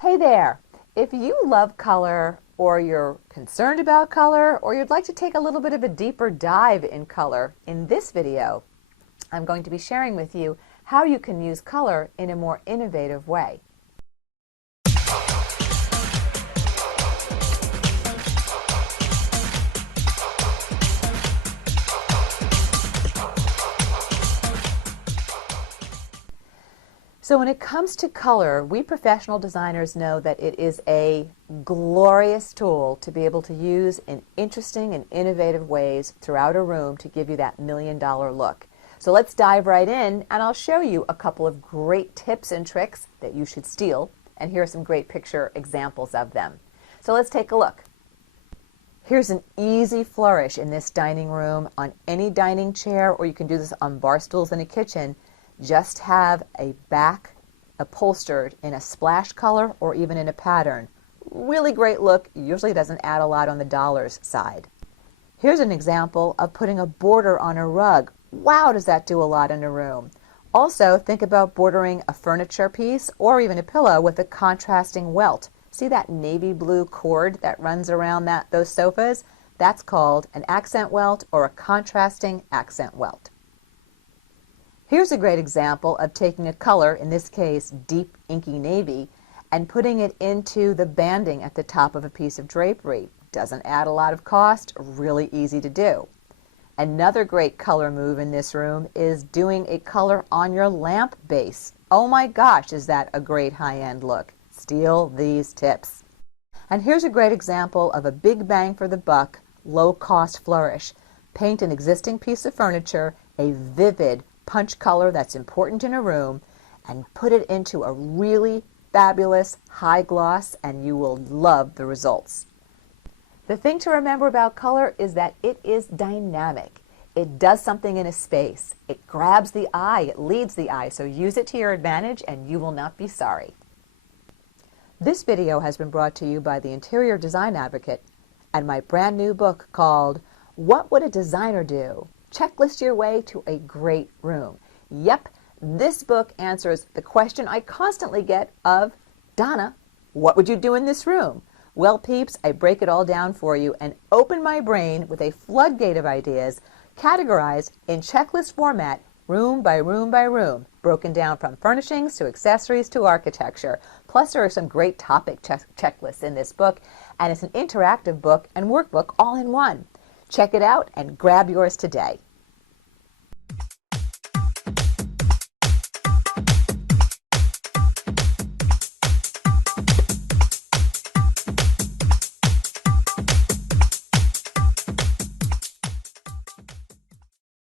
Hey there! If you love color, or you're concerned about color, or you'd like to take a little bit of a deeper dive in color, in this video, I'm going to be sharing with you how you can use color in a more innovative way. So when it comes to color, we professional designers know that it is a glorious tool to be able to use in interesting and innovative ways throughout a room to give you that million-dollar look. So let's dive right in, and I'll show you a couple of great tips and tricks that you should steal, and here are some great picture examples of them. So let's take a look. Here's an easy flourish in this dining room on any dining chair, or you can do this on bar stools in a kitchen. Just have a back upholstered in a splash color or even in a pattern. Really great look, usually doesn't add a lot on the dollars side. Here's an example of putting a border on a rug. Wow, does that do a lot in a room. Also, think about bordering a furniture piece or even a pillow with a contrasting welt. See that navy blue cord that runs around those sofas? That's called an accent welt or a contrasting accent welt. Here's a great example of taking a color, in this case deep inky navy, and putting it into the banding at the top of a piece of drapery. Doesn't add a lot of cost, really easy to do. Another great color move in this room is doing a color on your lamp base. Oh my gosh, is that a great high-end look. Steal these tips. And here's a great example of a big bang for the buck, low-cost flourish. Paint an existing piece of furniture a vivid punch color that's important in a room and put it into a really fabulous high gloss, and you will love the results. The thing to remember about color is that it is dynamic. It does something in a space. It grabs the eye, it leads the eye, so use it to your advantage and you will not be sorry. This video has been brought to you by the Interior Design Advocate and my brand new book called What Would a Designer Do? Checklist your way to a great room. Yep, this book answers the question I constantly get of, Donna, what would you do in this room? Well, peeps, I break it all down for you and open my brain with a floodgate of ideas categorized in checklist format, room by room by room, broken down from furnishings to accessories to architecture. Plus, there are some great topic checklists in this book, and it's an interactive book and workbook all in one. Check it out and grab yours today.